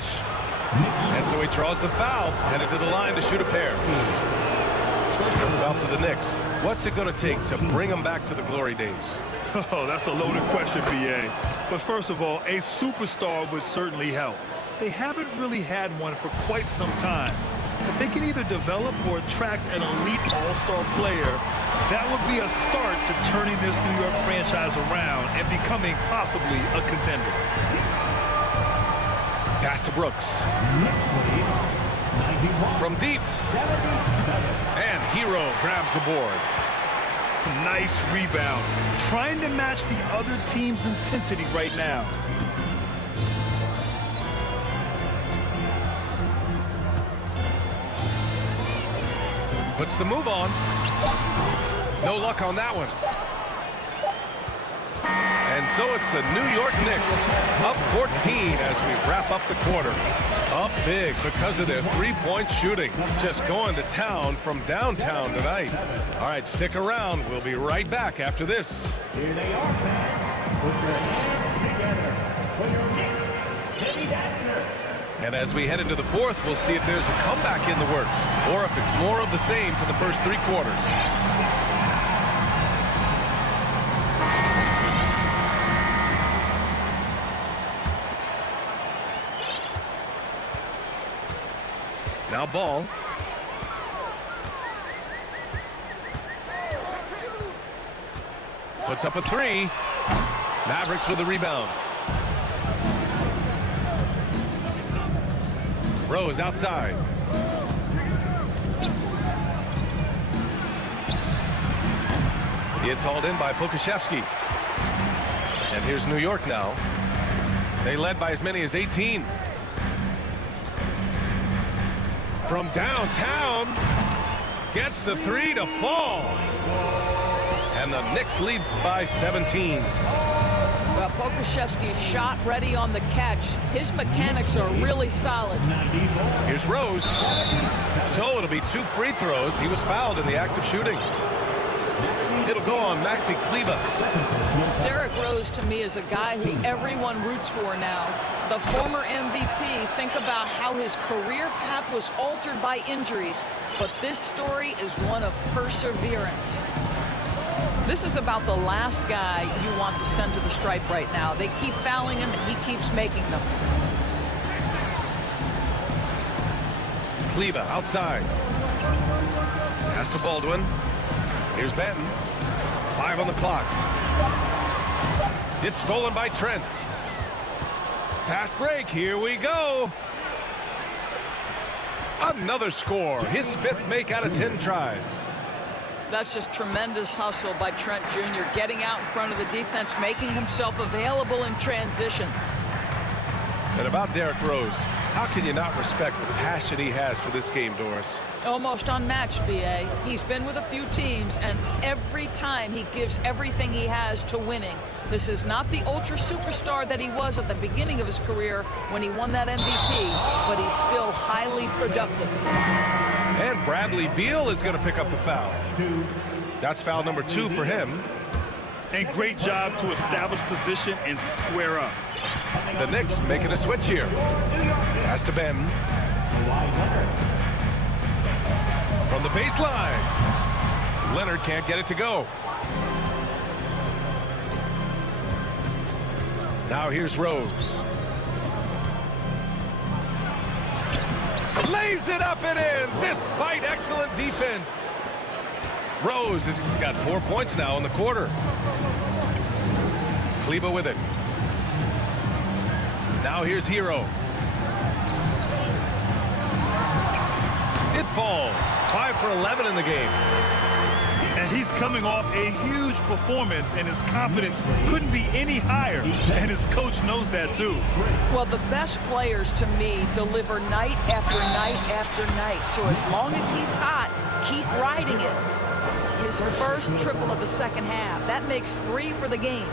And so he draws the foul, headed to the line to shoot a pair. Well, for the Knicks, what's it going to take to bring them back to the glory days? Oh, that's a loaded question, BA. But first of all, a superstar would certainly help. They haven't really had one for quite some time. If they can either develop or attract an elite all-star player, that would be a start to turning this New York franchise around and becoming possibly a contender. Pass to Brooks. From deep. And Hero grabs the board. Nice rebound. Trying to match the other team's intensity right now. Puts the move on. No luck on that one. And so it's the New York Knicks up 14 as we wrap up the quarter. Up big because of their three-point shooting. Just going to town from downtown tonight. All right, stick around. We'll be right back after this. Here they are, fans. Put your hands together for your Knicks City Dancer. And as we head into the fourth, we'll see if there's a comeback in the works or if it's more of the same for the first 3 quarters. Now Ball. Puts up a 3. Mavericks with the rebound. Rose outside. It's hauled in by Pokashevsky. And here's New York now. They led by as many as 18. From downtown, gets the 3 to fall. And the Knicks lead by 17. Well, Pokashevsky's shot ready on the catch. His mechanics are really solid. Here's Rose. So it'll be 2 free throws. He was fouled in the act of shooting. It'll go on Maxi Kleber. Derrick Rose, to me, is a guy who everyone roots for now. The former MVP, think about how his career path was altered by injuries. But this story is one of perseverance. This is about the last guy you want to send to the stripe right now. They keep fouling him, and he keeps making them. Kleber outside. Pass to Baldwin. Here's Benton. 5 on the clock. It's stolen by Trent. Fast break. Here we go. Another score. His 5th make out of 10 tries. That's just tremendous hustle by Trent Jr. Getting out in front of the defense, making himself available in transition. And about Derrick Rose, how can you not respect the passion he has for this game, Doris? Almost unmatched, B.A. He's been with a few teams, and every time he gives everything he has to winning. This is not the ultra superstar that he was at the beginning of his career when he won that MVP, but he's still highly productive. And Bradley Beal is going to pick up the foul. That's foul number 2 for him. And great job to establish position and square up. The Knicks making a switch here. Pass to Ben. From the baseline. Leonard can't get it to go. Now here's Rose. Lays it up and in despite excellent defense. Rose has got 4 points now in the quarter. Kleba with it. Now here's Hero. It falls. 5 for 11 in the game. And he's coming off a huge performance, and his confidence couldn't be any higher. And his coach knows that, too. Well, the best players, to me, deliver night after night after night. So as long as he's hot, keep riding it. His first triple of the second half. That makes 3 for the game.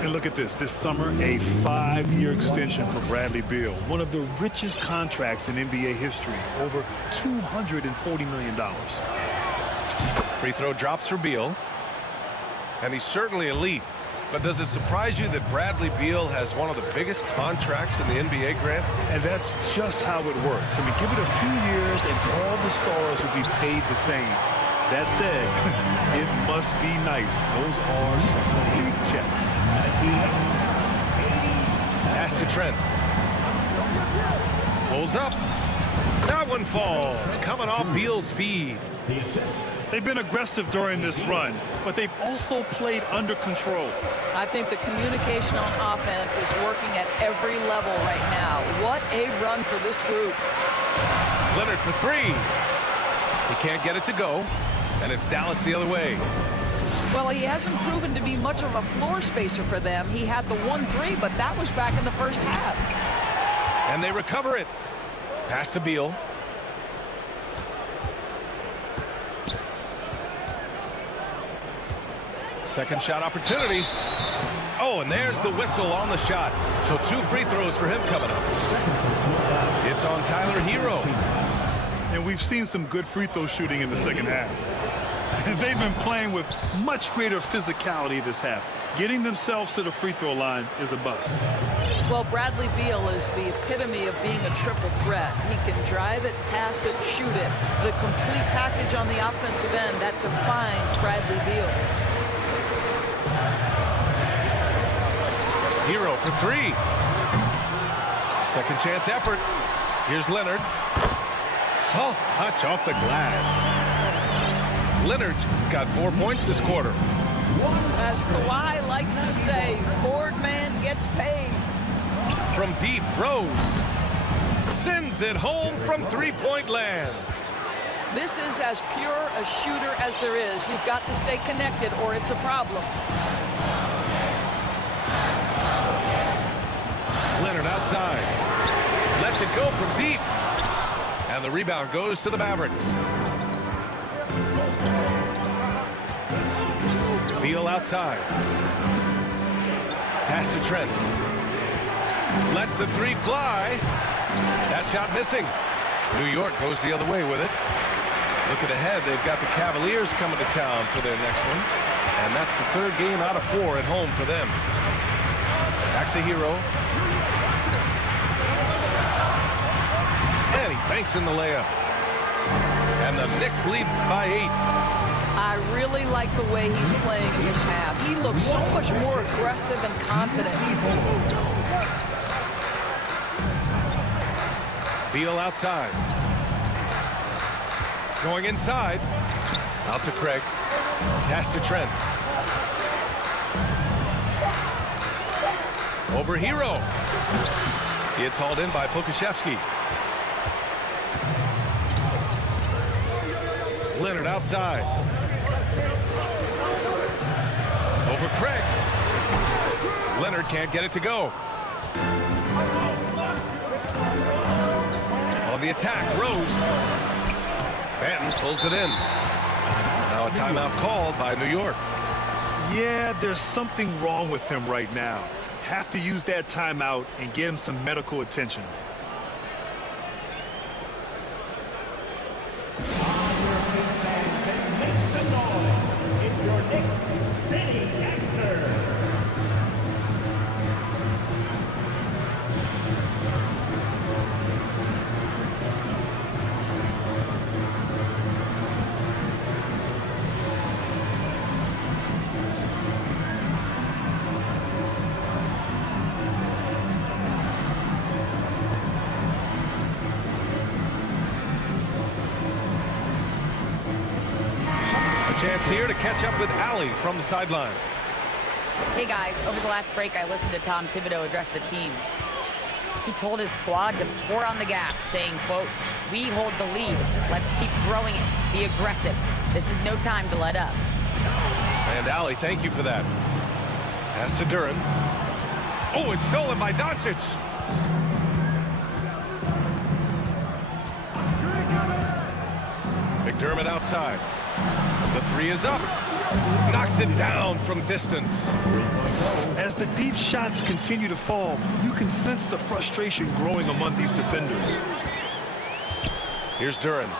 And look at this. This summer, a 5-year extension for Bradley Beal. One of the richest contracts in NBA history. Over $240 million. Free throw drops for Beal. And he's certainly elite. But does it surprise you that Bradley Beal has one of the biggest contracts in the NBA, Grant? And that's just how it works. I mean, give it a few years and all the stars will be paid the same. That said, it must be nice. Those are some big checks. Pass to Trent. Pulls up. That one falls. Coming off Beal's feed. They've been aggressive during this run, but they've also played under control. I think the communication on offense is working at every level right now. What a run for this group. Leonard for 3. He can't get it to go, and it's Dallas the other way. Well, he hasn't proven to be much of a floor spacer for them. He had the 1-3, but that was back in the first half. And they recover it. Pass to Beal. Second shot opportunity. Oh, and there's the whistle on the shot. So 2 free throws for him coming up. It's on Tyler Hero. And we've seen some good free throw shooting in the second half. And they've been playing with much greater physicality this half. Getting themselves to the free throw line is a bust. Well, Bradley Beal is the epitome of being a triple threat. He can drive it, pass it, shoot it. The complete package on the offensive end, that defines Bradley Beal. Hero for 3. Second chance effort. Here's Leonard. Soft touch off the glass. Leonard's got 4 points this quarter. As Kawhi likes to say, bored man gets paid. From deep, Rose sends it home from 3-point land. This is as pure a shooter as there is. You've got to stay connected or it's a problem. Leonard outside. Lets it go from deep. And the rebound goes to the Mavericks. Beal outside. Pass to Trent. Lets the 3 fly. That shot missing. New York goes the other way with it. Looking ahead, they've got the Cavaliers coming to town for their next one. And that's the 3rd game out of 4 at home for them. Back to Hero. And he banks in the layup. And the Knicks lead by 8. I really like the way he's playing in this half. He looks so much more aggressive and confident. Beal outside. Going inside. Out to Craig. Pass to Trent. Over Hero. It's hauled in by Pokashevsky. Leonard outside. Over Craig. Leonard can't get it to go. On the attack, Rose. Banton pulls it in. Now a timeout called by New York. Yeah, there's something wrong with him right now. Have to use that timeout and get him some medical attention. It's your Knicks City answer. chance here to catch up with Allie from the sideline. Hey guys, over the last break, I listened to Tom Thibodeau address the team. He told his squad to pour on the gas, saying, quote, "We hold the lead. Let's keep growing it. Be aggressive. This is no time to let up." And Allie, thank you for that. Pass to Duran. Oh, it's stolen by Doncic. McDermott outside. The three is up. Knocks it down from distance. As the deep shots continue to fall, you can sense the frustration growing among these defenders. Here's Duran,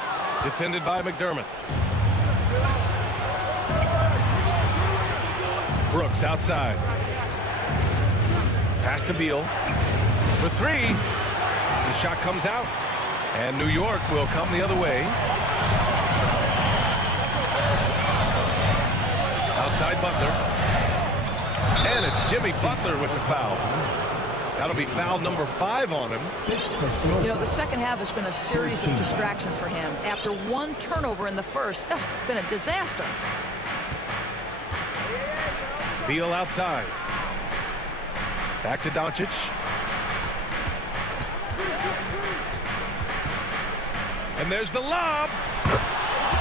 defended by McDermott. Brooks outside. Pass to Beal. For three. The shot comes out. And New York will come the other way. Outside Butler. And it's Jimmy Butler with the foul. That'll be foul number 5 on him. You know, the second half has been a series of distractions for him. After one turnover in the first, been a disaster. Beal outside. Back to Doncic. And there's the lob.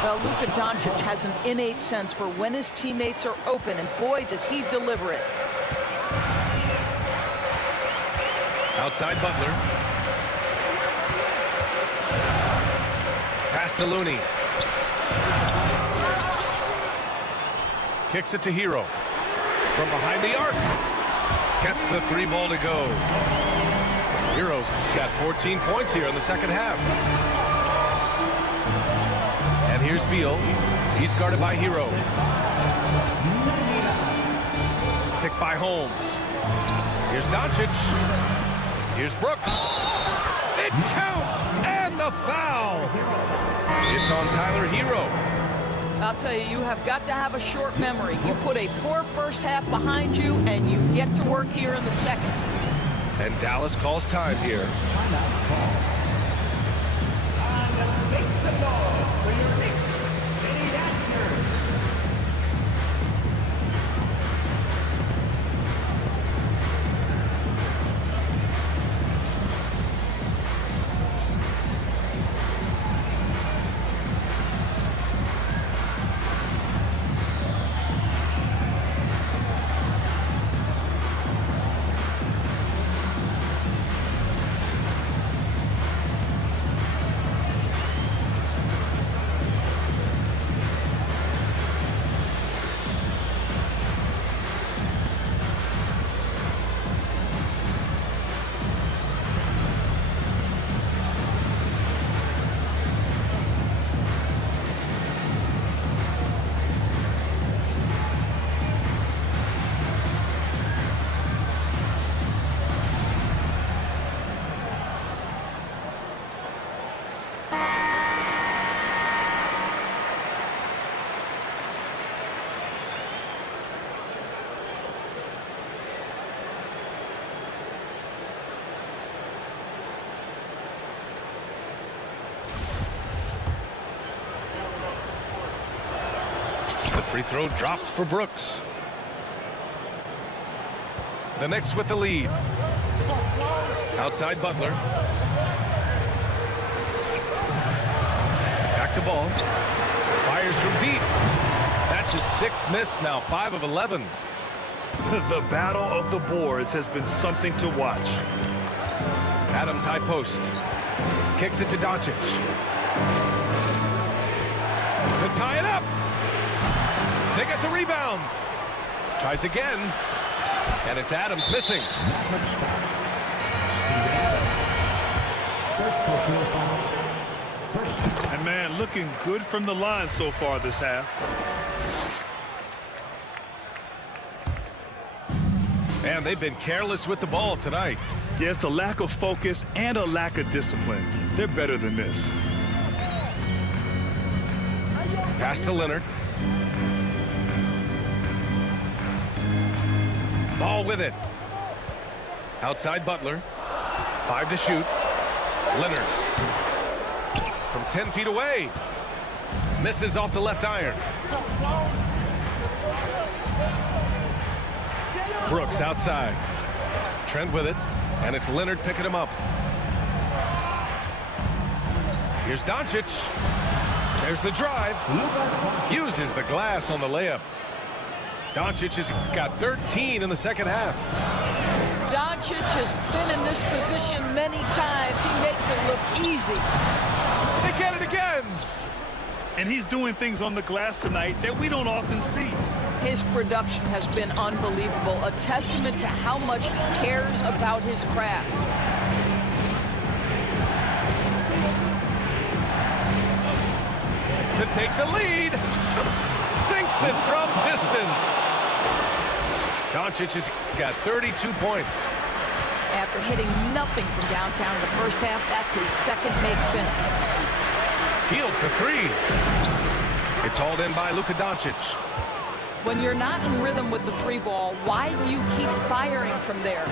Well, Luka Doncic has an innate sense for when his teammates are open, and boy, does he deliver it. Outside Butler. Pass to Looney. Kicks it to Hero. From behind the arc. Gets the 3 ball to go. Hero's got 14 points here in the second half. And here's Beal. He's guarded by Hero. Picked by Holmes. Here's Doncic. Here's Brooks. It counts, and the foul. It's on Tyler Hero. I'll tell you, you have got to have a short memory. You put a poor first half behind you, and you get to work here in the second. And Dallas calls time here. Timeout call. And makes the ball for your Knicks City Dancers. Free throw dropped for Brooks. The Knicks with the lead. Outside Butler. Back to Ball. Fires from deep. That's his 6th miss now, 5 of 11. The battle of the boards has been something to watch. Adams high post. Kicks it to Doncic. To tie it up. They get the rebound. Tries again. And it's Adams missing. And man, looking good from the line so far this half. And they've been careless with the ball tonight. Yeah, it's a lack of focus and a lack of discipline. They're better than this. Pass to Leonard. Ball with it. Outside Butler. 5 to shoot. Leonard. From 10 feet away. Misses off the left iron. Brooks outside. Trent with it, and it's Leonard picking him up. Here's Doncic. There's the drive. Uses the glass on the layup. Doncic has got 13 in the second half. Doncic has been in this position many times. He makes it look easy. They get it again. And he's doing things on the glass tonight that we don't often see. His production has been unbelievable, a testament to how much he cares about his craft. To take the lead. Sinks it from distance. Doncic has got 32 points. After hitting nothing from downtown in the first half, that's his second make since. Healed for three. It's hauled in by Luka Doncic. When you're not in rhythm with the three ball, why do you keep firing from there?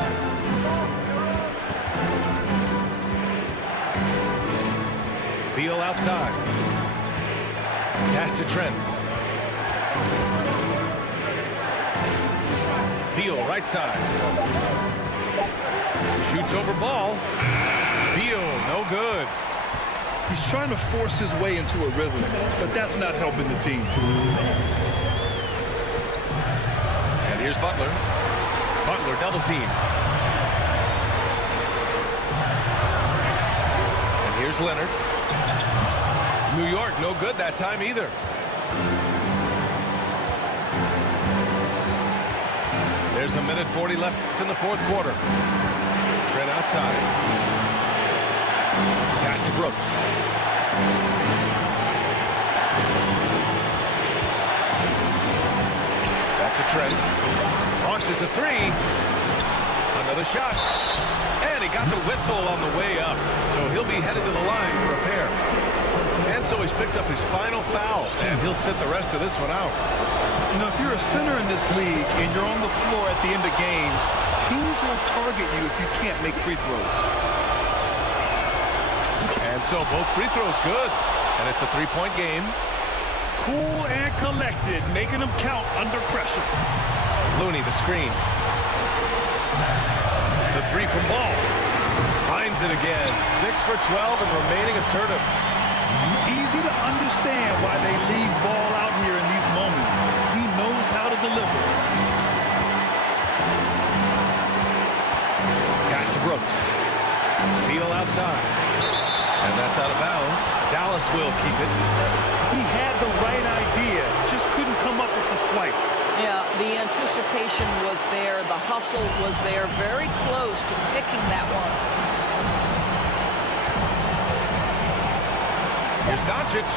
Beal outside. Pass to Trent. Beal right side. Shoots over ball. Beal, no good. He's trying to force his way into a rhythm, but that's not helping the team. And here's Butler. Butler double team. And here's Leonard. New York no good that time either. There's a minute 40 left in the fourth quarter. Trent outside. Pass to Brooks. Back to Trent. Launches a three. Another shot. And he got the whistle on the way up. So he'll be headed to the line for a pair. And so he's picked up his final foul. And he'll sit the rest of this one out. You know, if you're a center in this league and you're on the floor at the end of games, teams will target you if you can't make free throws. And so both free throws good. And it's a three-point game. Cool and collected, making them count under pressure. Looney the screen. The three from Ball. Finds it again. 6 for 12 and remaining assertive. Easy to understand why they leave Ball out here in these moments. He knows how to deliver. Pass to Brooks. Beal outside. And that's out of bounds. Dallas will keep it. He had the right idea, just couldn't come up with the swipe. Yeah, the anticipation was there. The hustle was there. Very close to picking that one. Here's Doncic.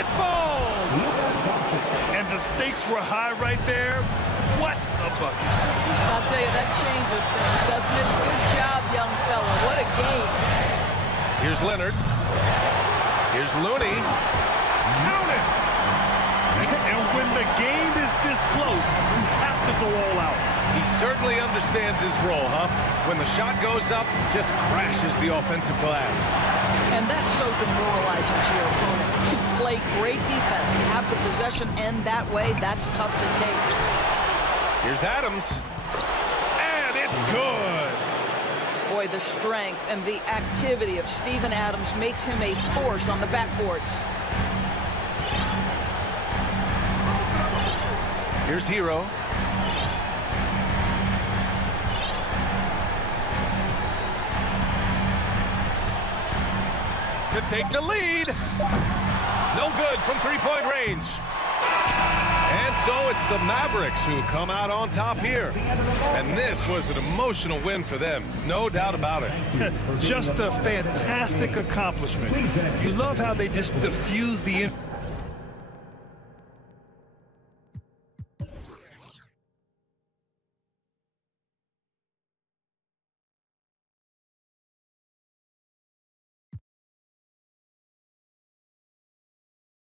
It falls! And the stakes were high right there. What a bucket. I'll tell you, that changes things, doesn't it? Good job, young fella. What a game. Here's Leonard. Here's Looney. Count it! And when the game is this close, you have to go all out. He certainly understands his role, huh? When the shot goes up, just crashes the offensive glass. And that's so demoralizing to your opponent. To play great defense and have the possession end that way, that's tough to take. Here's Adams. And it's good. Boy, the strength and the activity of Steven Adams makes him a force on the backboards. Here's Hero. To take the lead. No good from three-point range. And so it's the Mavericks who come out on top here. And this was an emotional win for them. No doubt about it. Just a fantastic accomplishment. You love how they just diffuse the